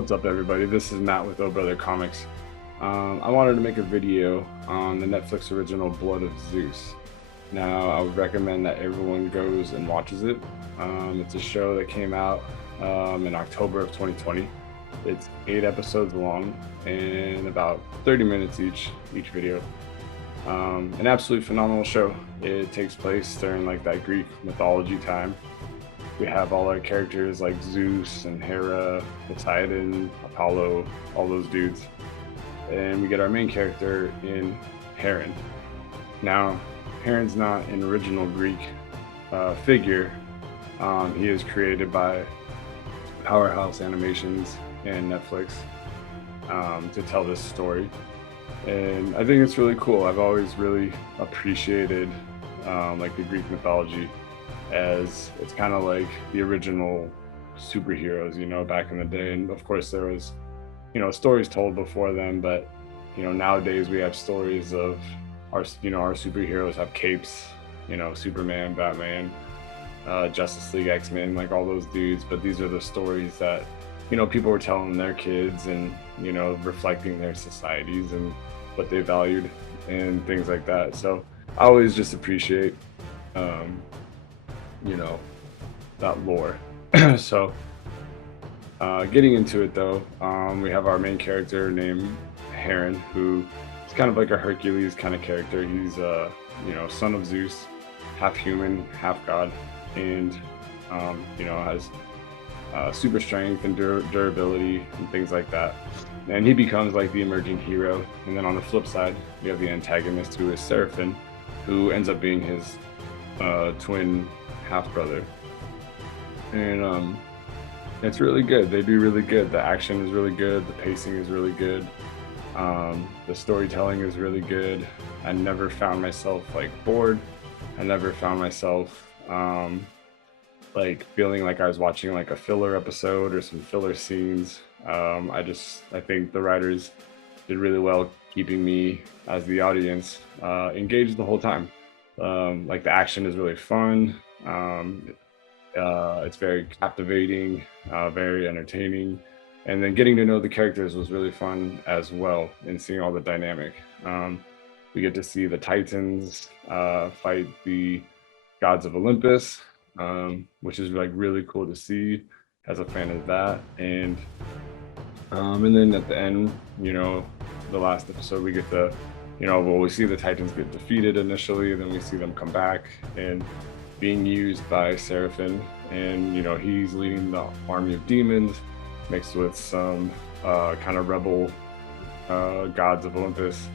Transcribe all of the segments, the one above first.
What's up, everybody? This is Matt with Oh Brother Comics. I wanted to make a video on the Netflix original Blood of Zeus. Now, I would recommend that everyone goes and watches it. It's a show that came out in October of 2020. It's 8 episodes long and about 30 minutes each video. An absolutely phenomenal show. It takes place during like that Greek mythology time. We have all our characters like Zeus and Hera, Poseidon, Apollo, all those dudes. And we get our main character in Heron. Now, Heron's not an original Greek figure. He is created by Powerhouse Animations and Netflix to tell this story. And I think it's really cool. I've always really appreciated like the Greek mythology, as it's kind of like the original superheroes, you know, back in the day. And of course there was, you know, stories told before them, but you know, nowadays we have stories of our, you know, our superheroes have capes, you know, Superman, Batman, Justice League, X-Men, like all those dudes. But these are the stories that, you know, people were telling their kids, and you know, reflecting their societies and what they valued and things like that. So I always just appreciate you know, that lore. So getting into it though, we have our main character named Heron, who is kind of like a Hercules kind of character. He's you know, son of Zeus, half human, half god, and you know, has super strength and durability and things like that. And he becomes like the emerging hero. And then on the flip side, we have the antagonist, who is Seraphim, who ends up being his twin half brother. And it's really good. They do really good. The action is really good. The pacing is really good. The storytelling is really good. I never found myself like bored. I never found myself like feeling like I was watching like a filler episode or some filler scenes. I think the writers did really well keeping me as the audience engaged the whole time. Like the action is really fun. It's very captivating, very entertaining, and then getting to know the characters was really fun as well, and seeing all the dynamic. We get to see the Titans fight the gods of Olympus, which is like really cool to see as a fan of that. And then at the end, you know, the last episode, we get the, you know, well, we see the Titans get defeated initially, then we see them come back and being used by Seraphim. And, you know, he's leading the army of demons mixed with some kind of rebel gods of Olympus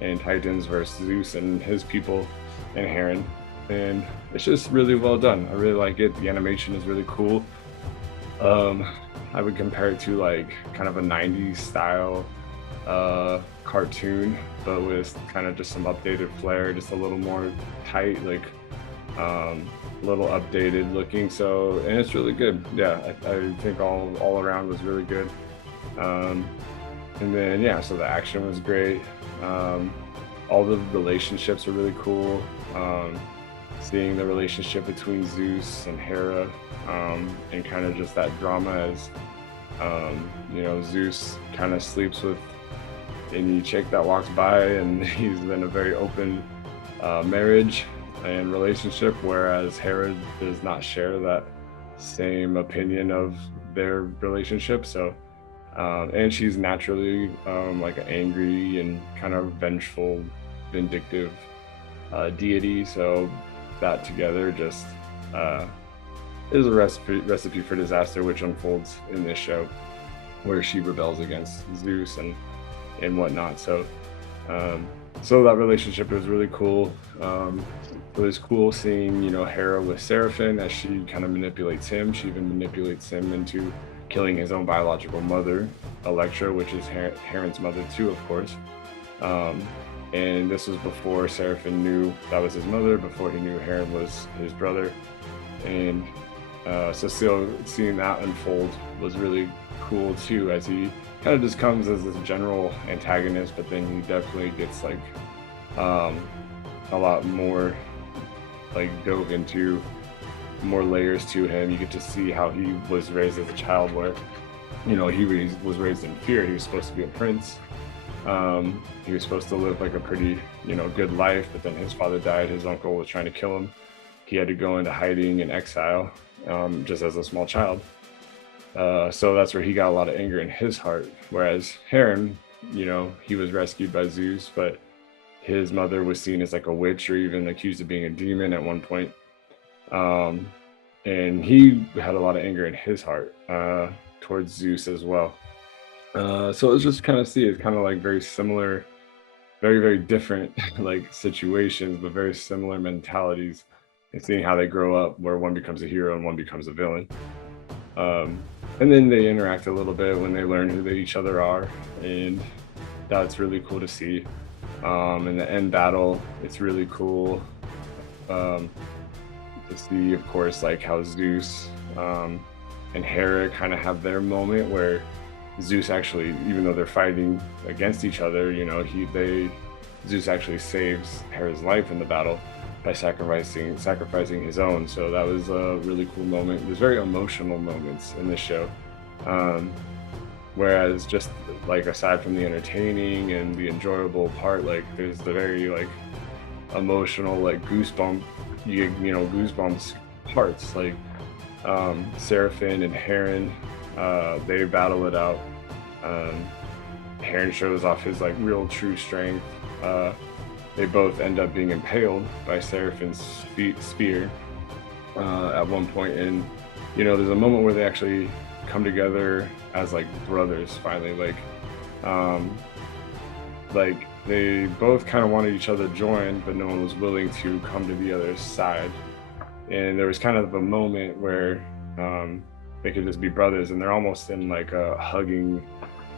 and Titans versus Zeus and his people and Heron. And it's just really well done. I really like it. The animation is really cool. I would compare it to like kind of a 90s style cartoon, but with kind of just some updated flair, just a little more tight, like a little updated looking. So, and it's really good. Yeah, I think all around was really good. And then yeah, so the action was great. All the relationships were really cool. Seeing the relationship between Zeus and Hera, and kind of just that drama as you know, Zeus kind of sleeps with any chick that walks by, and he's in a very open marriage and relationship, whereas Hera does not share that same opinion of their relationship. So and she's naturally like an angry and kind of vengeful, vindictive deity. So that together just is a recipe for disaster, which unfolds in this show, where she rebels against Zeus and whatnot. So so that relationship is really cool. It was cool seeing, you know, Hera with Seraphim as she kind of manipulates him. She even manipulates him into killing his own biological mother, Electra, which is Heron's mother too, of course. And this was before Seraphim knew that was his mother, before he knew Heron was his brother. And so still seeing that unfold was really cool too, as he kind of just comes as this general antagonist, but then he definitely gets like a lot more like dove into more layers to him. You get to see how he was raised as a child, where he was raised in fear. He was supposed to be a prince. He was supposed to live like a pretty, good life, but then his father died. His uncle was trying to kill him. He had to go into hiding and exile, just as a small child. So that's where he got a lot of anger in his heart. Whereas Heron, he was rescued by Zeus, but his mother was seen as like a witch or even accused of being a demon at one point. Um, and he had a lot of anger in his heart towards Zeus as well. So it's just kind of see it's kind of like very similar, very very different like situations, but very similar mentalities, and seeing how they grow up, where one becomes a hero and one becomes a villain. Um, and then they interact a little bit when they learn who they each other are, and that's really cool to see. In the end battle, it's really cool um, to see, of course, like how Zeus and Hera kind of have their moment where Zeus actually, even though they're fighting against each other, Zeus actually saves Hera's life in the battle by sacrificing his own. So that was a really cool moment. There's very emotional moments in this show. Um, Whereas just like aside from the entertaining and the enjoyable part, like there's the very like emotional, like goosebumps parts, like Seraphim and Heron, they battle it out. um Heron shows off his like real true strength. They both end up being impaled by Seraphim's spear at one point, and there's a moment where they actually come together as like brothers finally, um like they both kind of wanted each other joined, but no one was willing to come to the other side. And there was kind of a moment where they could just be brothers, and they're almost in like a hugging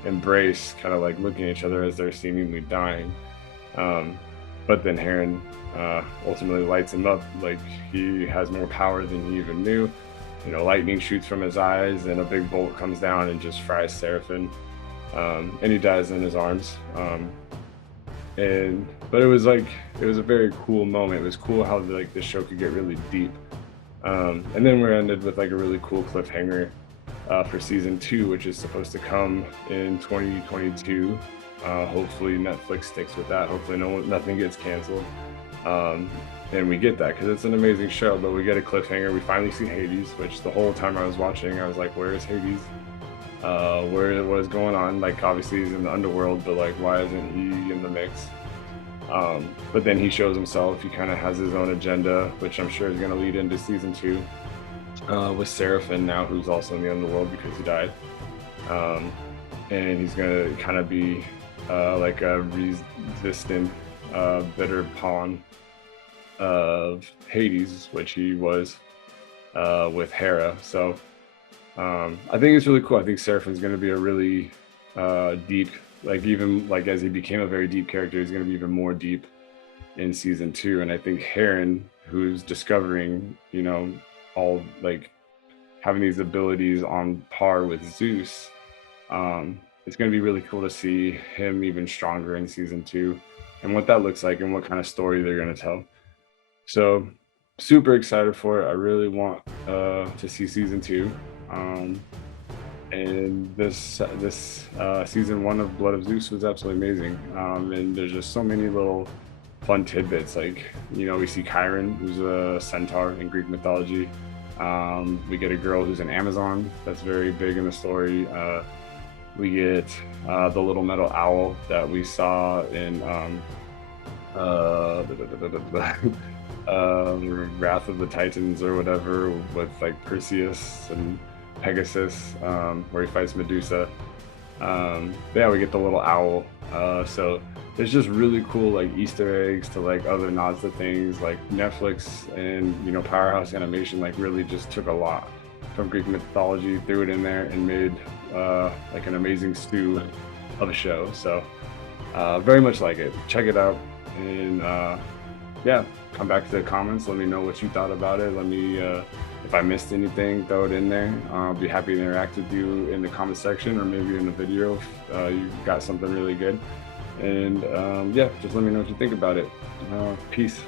embrace, kind of like looking at each other as they're seemingly dying. But then Heron ultimately lights him up. Like he has more power than he even knew. Lightning shoots from his eyes, and a big bolt comes down and just fries Seraphim, and he dies in his arms. But it was a very cool moment. It was cool how like the show could get really deep. And then we're ended with like a really cool cliffhanger for season 2, which is supposed to come in 2022. Hopefully Netflix sticks with that. Hopefully nothing gets canceled. And we get that because it's an amazing show. But we get a cliffhanger. We finally see Hades, which the whole time I was watching, I was like, "Where is Hades? What is going on?" Like, obviously he's in the underworld, but like, why isn't he in the mix? But then he shows himself. He kind of has his own agenda, which I'm sure is going to lead into season 2 with Seraphim now, who's also in the underworld because he died. And he's going to kind of be like a resistant, bitter pawn of Hades, which he was with Hera. So I think it's really cool. I think Seraphim's going to be a really deep, like even like as he became a very deep character, he's going to be even more deep in season 2. And I think Heron, who's discovering, all like having these abilities on par with Zeus, it's going to be really cool to see him even stronger in season 2 and what that looks like and what kind of story they're going to tell. So super excited for it. I really want to see season 2. And this season 1 of Blood of Zeus was absolutely amazing. And there's just so many little fun tidbits. Like, we see Chiron, who's a centaur in Greek mythology. We get a girl who's an Amazon. That's very big in the story. We get the little metal owl that we saw in Wrath of the Titans or whatever, with like Perseus and Pegasus, where he fights Medusa. We get the little owl. So there's just really cool like Easter eggs to like other nods to things. Like Netflix and Powerhouse Animation like really just took a lot from Greek mythology, threw it in there, and made like an amazing stew of a show. So very much like it. Check it out, and come back to the comments. Let me know what you thought about it. Let me if I missed anything, throw it in there. I'll be happy to interact with you in the comment section or maybe in the video if you got something really good. And just let me know what you think about it. Peace.